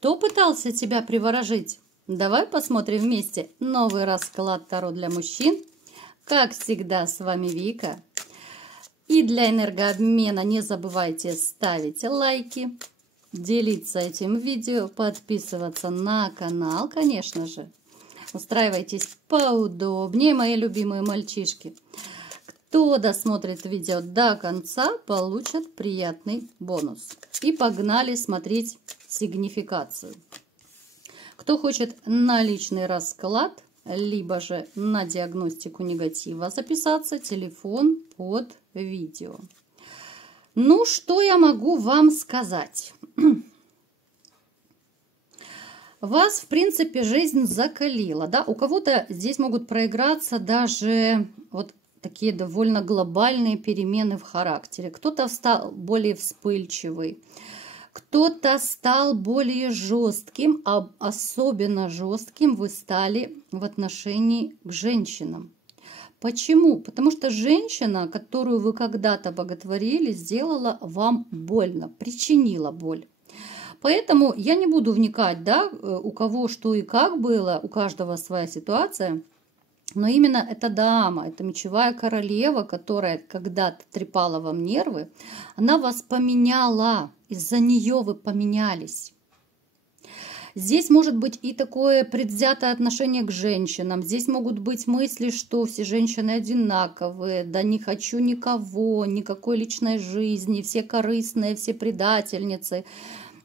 Кто пытался тебя приворожить? Давай посмотрим вместе новый расклад Таро для мужчин. Как всегда, с вами Вика. И для энергообмена не забывайте ставить лайки, делиться этим видео, подписываться на канал, конечно же. Устраивайтесь поудобнее, мои любимые мальчишки. Кто досмотрит видео до конца, получит приятный бонус. И погнали смотреть сигнификацию. Кто хочет на личный расклад, либо же на диагностику негатива записаться, телефон под видео. Ну, что я могу вам сказать? Вас, в принципе, жизнь закалила, да? У кого-то здесь могут проиграться даже вот такие довольно глобальные перемены в характере. Кто-то стал более вспыльчивый, кто-то стал более жестким, а особенно жестким вы стали в отношении к женщинам. Почему? Потому что женщина, которую вы когда-то боготворили, сделала вам больно, причинила боль. Поэтому я не буду вникать, да, у кого что и как было, у каждого своя ситуация. Но именно эта дама, эта мечевая королева, которая когда-то трепала вам нервы, она вас поменяла. Из-за нее вы поменялись. Здесь может быть и такое предвзятое отношение к женщинам. Здесь могут быть мысли, что все женщины одинаковые, да не хочу никого, никакой личной жизни, все корыстные, все предательницы.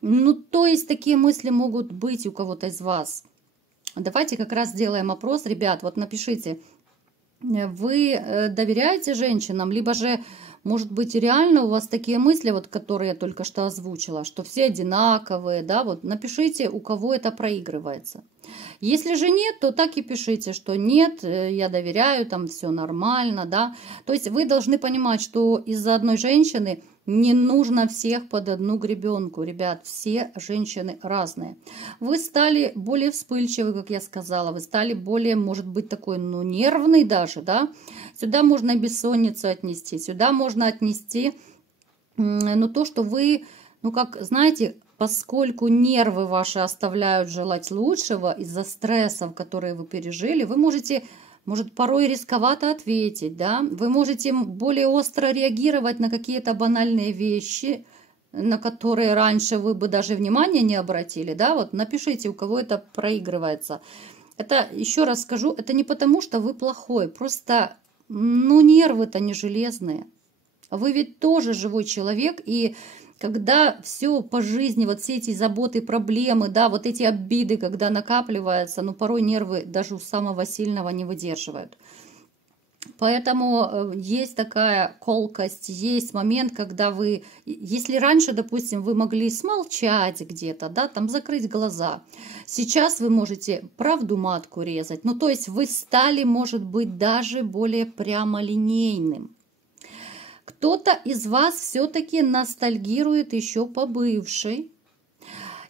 Ну, то есть такие мысли могут быть у кого-то из вас. Давайте как раз сделаем опрос. Ребят, вот напишите, вы доверяете женщинам, либо же, может быть, реально у вас такие мысли, вот, которые я только что озвучила, что все одинаковые, да, вот напишите, у кого это проигрывается. Если же нет, то так и пишите, что нет, я доверяю, там все нормально, да. То есть вы должны понимать, что из-за одной женщины не нужно всех под одну гребенку, ребят, все женщины разные. Вы стали более вспыльчивы, как я сказала, вы стали более, может быть, такой, ну, нервный даже, да. Сюда можно бессонницу отнести, сюда можно отнести, ну, то, что вы, ну, как, знаете, поскольку нервы ваши оставляют желать лучшего из-за стрессов, которые вы пережили, вы можете... Может, порой рисковато ответить, да? Вы можете более остро реагировать на какие-то банальные вещи, на которые раньше вы бы даже внимания не обратили, да? Вот напишите, у кого это проигрывается. Это, еще раз скажу, это не потому, что вы плохой, просто, ну, нервы-то не железные. Вы ведь тоже живой человек, и когда все по жизни, вот все эти заботы, проблемы, да, вот эти обиды, когда накапливаются, ну, порой нервы даже у самого сильного не выдерживают. Поэтому есть такая колкость, есть момент, когда вы, если раньше, допустим, вы могли смолчать где-то, да, там закрыть глаза, сейчас вы можете правду матку резать, ну, то есть вы стали, может быть, даже более прямолинейным. Кто-то из вас все-таки ностальгирует еще по бывшей.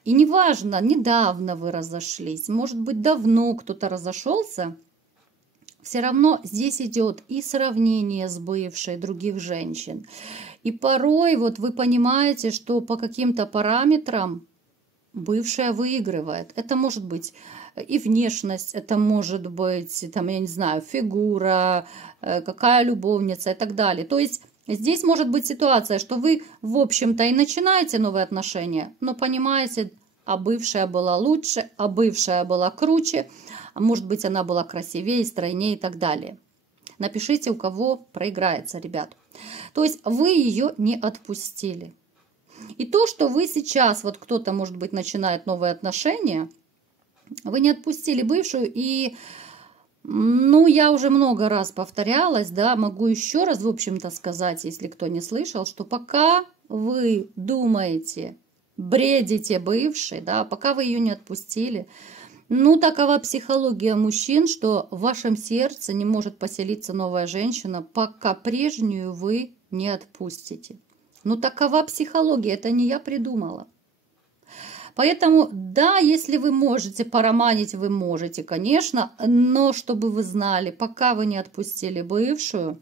И неважно, недавно вы разошлись, может быть, давно кто-то разошелся, все равно здесь идет и сравнение с бывшей других женщин. И порой вот вы понимаете, что по каким-то параметрам бывшая выигрывает. Это может быть и внешность, это может быть, там, я не знаю, фигура, какая любовница и так далее. То есть здесь может быть ситуация, что вы, в общем-то, и начинаете новые отношения, но понимаете, а бывшая была лучше, а бывшая была круче, а может быть, она была красивее, стройнее и так далее. Напишите, у кого проиграется, ребят. То есть вы ее не отпустили. И то, что вы сейчас, вот кто-то, может быть, начинает новые отношения, вы не отпустили бывшую, и, ну, я уже много раз повторялась, да, могу еще раз, в общем-то, сказать, если кто не слышал, что пока вы думаете, бредите бывшей, да, пока вы ее не отпустили, ну, такова психология мужчин, что в вашем сердце не может поселиться новая женщина, пока прежнюю вы не отпустите. Ну, такова психология, это не я придумала. Поэтому, да, если вы можете пороманить, вы можете, конечно, но чтобы вы знали, пока вы не отпустили бывшую,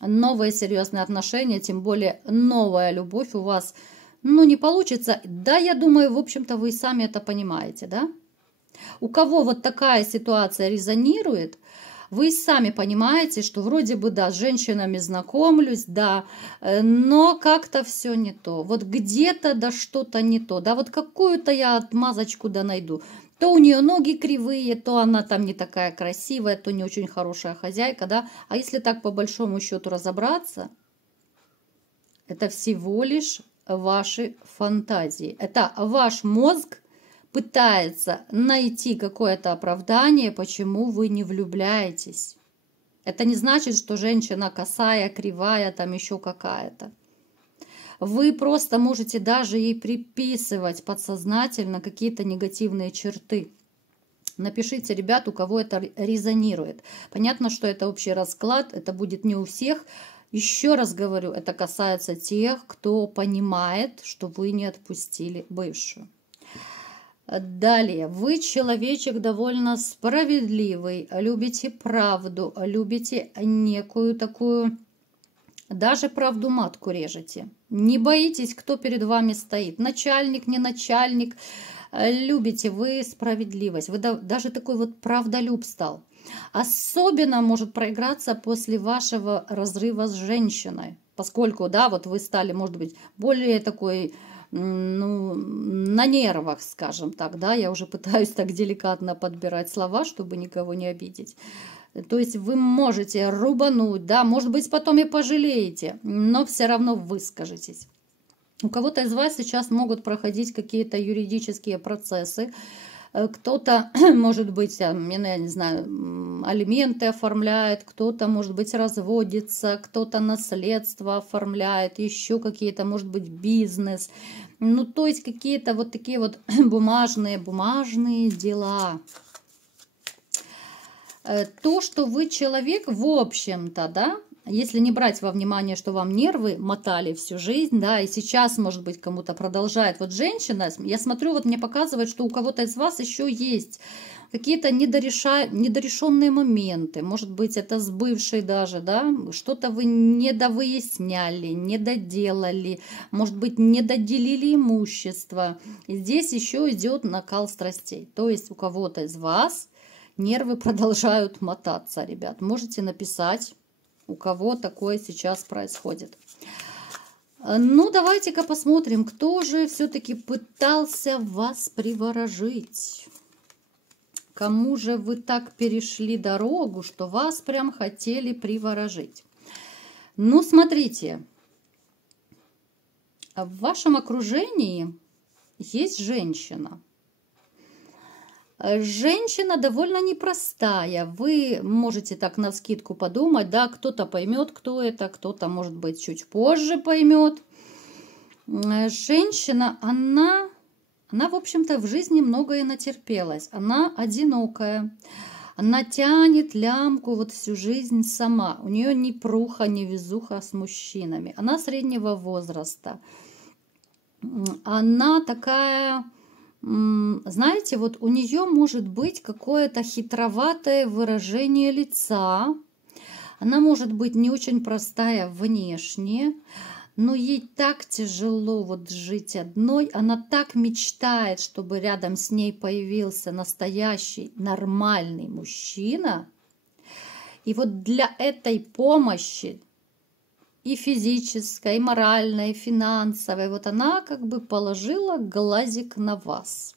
новые серьезные отношения, тем более новая любовь у вас, ну, не получится. Да, я думаю, в общем-то, вы сами это понимаете, да? У кого вот такая ситуация резонирует, вы сами понимаете, что вроде бы, да, с женщинами знакомлюсь, да, но как-то все не то. Вот где-то, да, что-то не то, да, вот какую-то я отмазочку, да, найду. То у нее ноги кривые, то она там не такая красивая, то не очень хорошая хозяйка, да. А если так по большому счету разобраться, это всего лишь ваши фантазии. Это ваш мозг пытается найти какое-то оправдание, почему вы не влюбляетесь. Это не значит, что женщина косая, кривая, там еще какая-то. Вы просто можете даже ей приписывать подсознательно какие-то негативные черты. Напишите, ребят, у кого это резонирует. Понятно, что это общий расклад, это будет не у всех. Еще раз говорю, это касается тех, кто понимает, что вы не отпустили бывшую. Далее, вы человечек довольно справедливый, любите правду, любите некую такую, даже правду матку режете. Не боитесь, кто перед вами стоит, начальник, не начальник, любите вы справедливость, вы даже такой вот правдолюб стал. Особенно может проиграться после вашего разрыва с женщиной, поскольку, да, вот вы стали, может быть, более такой, ну, на нервах, скажем так, да, я уже пытаюсь так деликатно подбирать слова, чтобы никого не обидеть. То есть вы можете рубануть, да, может быть, потом и пожалеете, но все равно выскажетесь. У кого-то из вас сейчас могут проходить какие-то юридические процессы, кто-то, может быть, я не знаю, алименты оформляет, кто-то, может быть, разводится, кто-то наследство оформляет, еще какие-то, может быть, бизнес. Ну, то есть какие-то вот такие вот бумажные дела. То, что вы человек, в общем-то, да, если не брать во внимание, что вам нервы мотали всю жизнь, да, и сейчас, может быть, кому-то продолжает. Вот женщина, я смотрю, вот мне показывает, что у кого-то из вас еще есть какие-то недорешенные моменты. Может быть, это с бывшей даже, да, что-то вы недовыясняли, недоделали, может быть, недоделили имущество. И здесь еще идет накал страстей. То есть у кого-то из вас нервы продолжают мотаться, ребят. Можете написать, у кого такое сейчас происходит. Ну, давайте-ка посмотрим, кто же все-таки пытался вас приворожить. Кому же вы так перешли дорогу, что вас прям хотели приворожить? Ну, смотрите, в вашем окружении есть женщина. Женщина довольно непростая. Вы можете так навскидку подумать, да, кто-то поймет, кто это, кто-то, может быть, чуть позже поймет. Женщина, она, в общем-то, в жизни многое натерпелась. Она одинокая. Она тянет лямку вот всю жизнь сама. У нее ни пруха, ни везуха с мужчинами. Она среднего возраста. Она такая... Знаете, вот у нее может быть какое-то хитроватое выражение лица. Она может быть не очень простая внешне, но ей так тяжело вот жить одной. Она так мечтает, чтобы рядом с ней появился настоящий нормальный мужчина. И вот для этой помощи, и физической, и моральной, и финансовой, вот она как бы положила глазик на вас.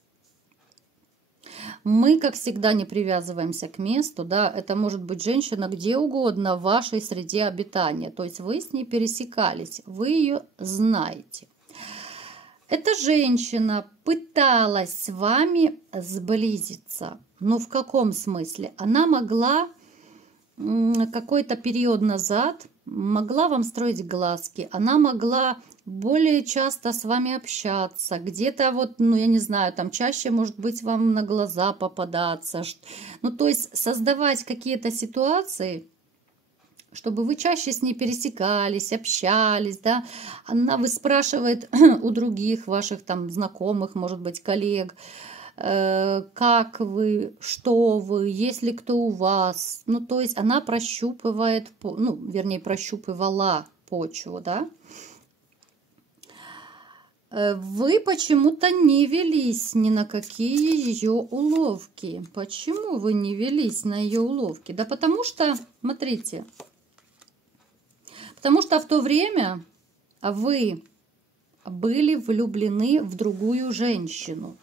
Мы, как всегда, не привязываемся к месту, да, это может быть женщина где угодно в вашей среде обитания, то есть вы с ней пересекались, вы ее знаете. Эта женщина пыталась с вами сблизиться, но в каком смысле? Она могла какой-то период назад могла вам строить глазки, она могла более часто с вами общаться, где-то вот, ну, я не знаю, там чаще, может быть, вам на глаза попадаться. Ну, то есть создавать какие-то ситуации, чтобы вы чаще с ней пересекались, общались, да. Она выспрашивает у других ваших там знакомых, может быть, коллег, как вы, что вы, есть ли кто у вас. Ну, то есть она прощупывает, ну, вернее, прощупывала почву, да. Вы почему-то не велись ни на какие ее уловки. Почему вы не велись на ее уловки? Да потому что, смотрите, потому что в то время вы были влюблены в другую женщину.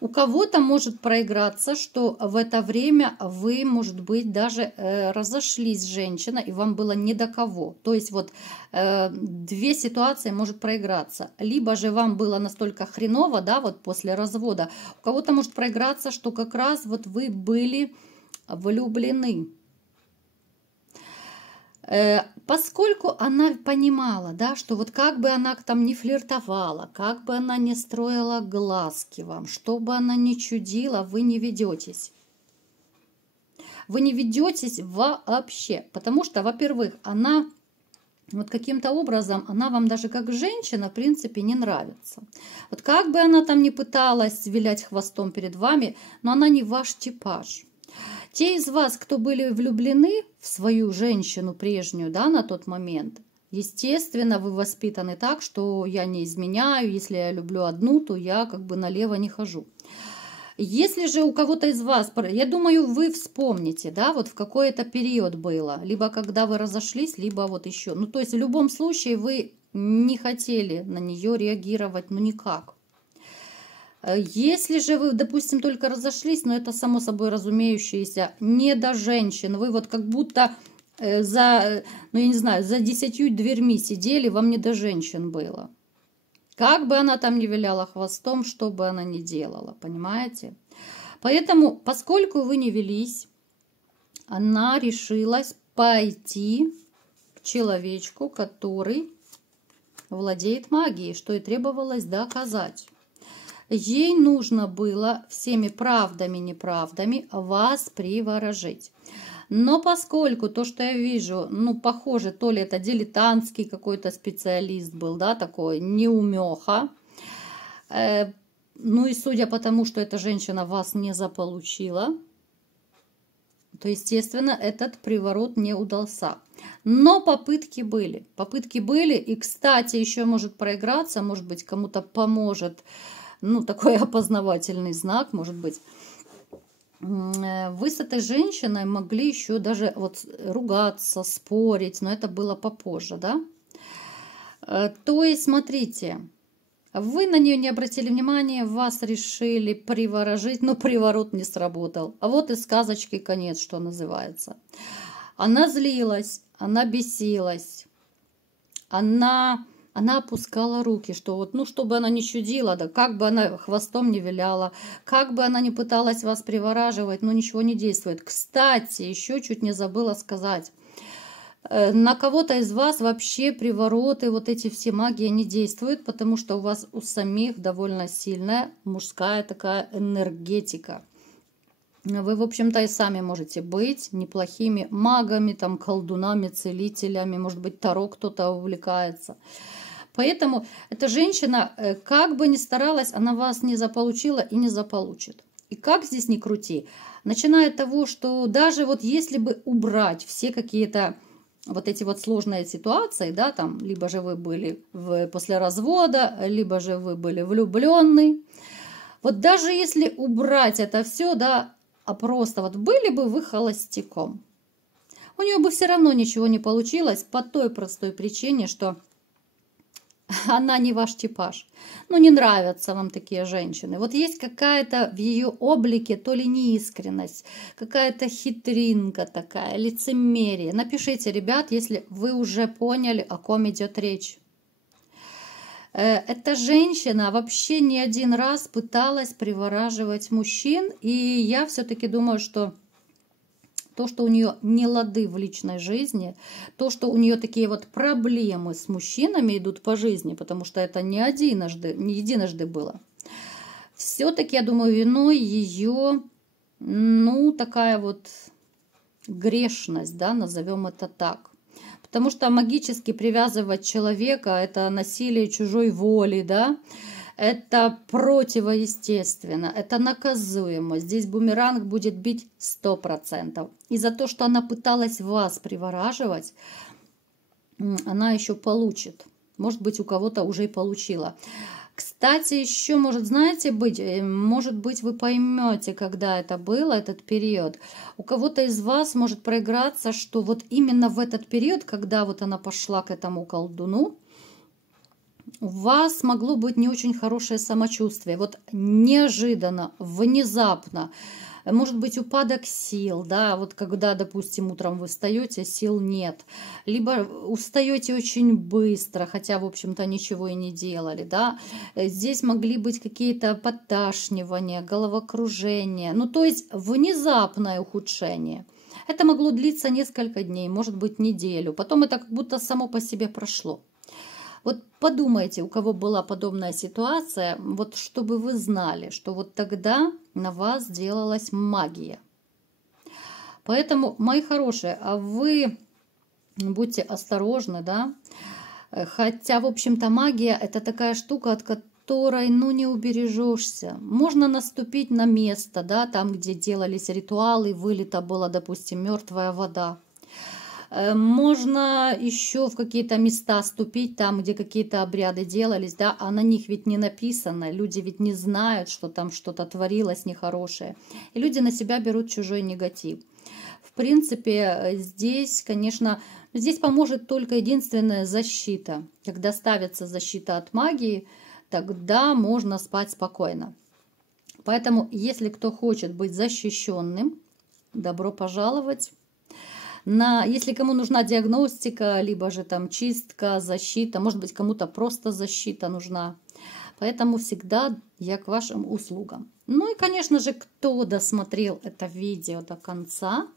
У кого-то может проиграться, что в это время вы, может быть, даже разошлись с женщиной, и вам было не до кого. То есть вот две ситуации может проиграться. Либо же вам было настолько хреново, да, вот после развода. У кого-то может проиграться, что как раз вот вы были влюблены. Поскольку она понимала, да, что вот как бы она там не флиртовала, как бы она не строила глазки вам, что бы она ни чудила, вы не ведетесь. Вы не ведетесь вообще, потому что, во-первых, она вот каким-то образом, она вам даже как женщина, в принципе, не нравится. Вот как бы она там ни пыталась вилять хвостом перед вами, но она не ваш типаж. Те из вас, кто были влюблены в свою женщину прежнюю, да, на тот момент, естественно, вы воспитаны так, что я не изменяю, если я люблю одну, то я как бы налево не хожу. Если же у кого-то из вас, я думаю, вы вспомните, да, вот в какой-то период было, либо когда вы разошлись, либо вот еще. Ну, то есть в любом случае вы не хотели на нее реагировать, ну, никак. Если же вы, допустим, только разошлись, но это само собой разумеющееся, не до женщин, вы вот как будто за, ну я не знаю, за 10 дверьми сидели, вам не до женщин было. Как бы она там ни виляла хвостом, что бы она ни делала, понимаете? Поэтому, поскольку вы не велись, она решилась пойти к человечку, который владеет магией, что и требовалось доказать. Ей нужно было всеми правдами, неправдами вас приворожить. Но поскольку то, что я вижу, ну, похоже, то ли это дилетантский какой-то специалист был, да, такой неумеха, ну и судя по тому, что эта женщина вас не заполучила, то, естественно, этот приворот не удался. Но попытки были, и, кстати, еще может проиграться, может быть, кому-то поможет, ну, такой опознавательный знак, может быть. Вы с этой женщиной могли еще даже вот ругаться, спорить, но это было попозже, да? То есть, смотрите, вы на нее не обратили внимания, вас решили приворожить, но приворот не сработал. А вот и сказочки конец, что называется. Она злилась, она бесилась, она опускала руки, что вот, ну, чтобы она не чудила, да, как бы она хвостом не виляла, как бы она не пыталась вас привораживать, но ничего не действует. Кстати, еще чуть не забыла сказать, на кого-то из вас вообще привороты, вот эти все магии не действуют, потому что у вас у самих довольно сильная мужская такая энергетика. Вы, в общем-то, и сами можете быть неплохими магами, там, колдунами, целителями, может быть, таро кто-то увлекается. Поэтому эта женщина, как бы ни старалась, она вас не заполучила и не заполучит. И как здесь ни крути, начиная от того, что даже вот если бы убрать все какие-то вот эти вот сложные ситуации, да, там, либо же вы были после развода, либо же вы были влюбленны, вот даже если убрать это все, да, а просто вот были бы вы холостяком, у нее бы все равно ничего не получилось по той простой причине, что она не ваш типаж. Ну, не нравятся вам такие женщины. Вот есть какая-то в ее облике то ли неискренность, какая-то хитринка такая, лицемерие. Напишите, ребят, если вы уже поняли, о ком идет речь. Эта женщина вообще не один раз пыталась привораживать мужчин, и я все-таки думаю, что то, что у нее не лады в личной жизни, то, что у нее такие вот проблемы с мужчинами идут по жизни, потому что это не единожды было. Все-таки, я думаю, виной ее, ну, такая вот грешность, да, назовем это так. Потому что магически привязывать человека – это насилие чужой воли, да, это противоестественно, это наказуемо. Здесь бумеранг будет бить 100%. И за то, что она пыталась вас привораживать, она еще получит. Может быть, у кого-то уже и получила. Кстати, еще может, знаете, может быть, вы поймете, когда это было, этот период. У кого-то из вас может проиграться, что вот именно в этот период, когда вот она пошла к этому колдуну, у вас могло быть не очень хорошее самочувствие. Вот неожиданно, внезапно. Может быть, упадок сил, да, вот когда, допустим, утром вы встаете, сил нет. Либо устаете очень быстро, хотя, в общем-то, ничего и не делали, да. Здесь могли быть какие-то подташнивания, головокружения, ну, то есть внезапное ухудшение. Это могло длиться несколько дней, может быть, неделю. Потом это как будто само по себе прошло. Вот подумайте, у кого была подобная ситуация, вот чтобы вы знали, что вот тогда на вас делалась магия. Поэтому, мои хорошие, а вы будьте осторожны, да? Хотя, в общем-то, магия – это такая штука, от которой, ну, не убережешься. Можно наступить на место, да, там, где делались ритуалы, вылита была, допустим, мертвая вода. Можно еще в какие-то места ступить, там, где какие-то обряды делались, да, а на них ведь не написано, люди ведь не знают, что там что-то творилось нехорошее. И люди на себя берут чужой негатив. В принципе, здесь, конечно, здесь поможет только единственная защита. Когда ставится защита от магии, тогда можно спать спокойно. Поэтому, если кто хочет быть защищенным, добро пожаловать. Если кому нужна диагностика, либо же там чистка, защита, может быть, кому-то просто защита нужна. Поэтому всегда я к вашим услугам. Ну и, конечно же, кто досмотрел это видео до конца,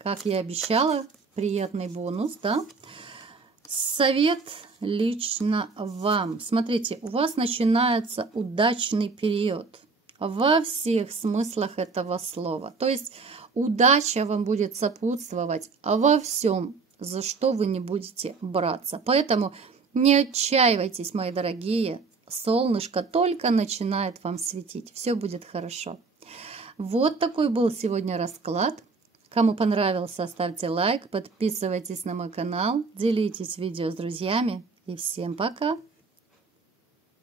как я обещала, приятный бонус, да? Совет лично вам. Смотрите, у вас начинается удачный период во всех смыслах этого слова. То есть удача вам будет сопутствовать во всем, за что вы не будете браться. Поэтому не отчаивайтесь, мои дорогие. Солнышко только начинает вам светить. Все будет хорошо. Вот такой был сегодня расклад. Кому понравился, ставьте лайк, подписывайтесь на мой канал, делитесь видео с друзьями. И всем пока!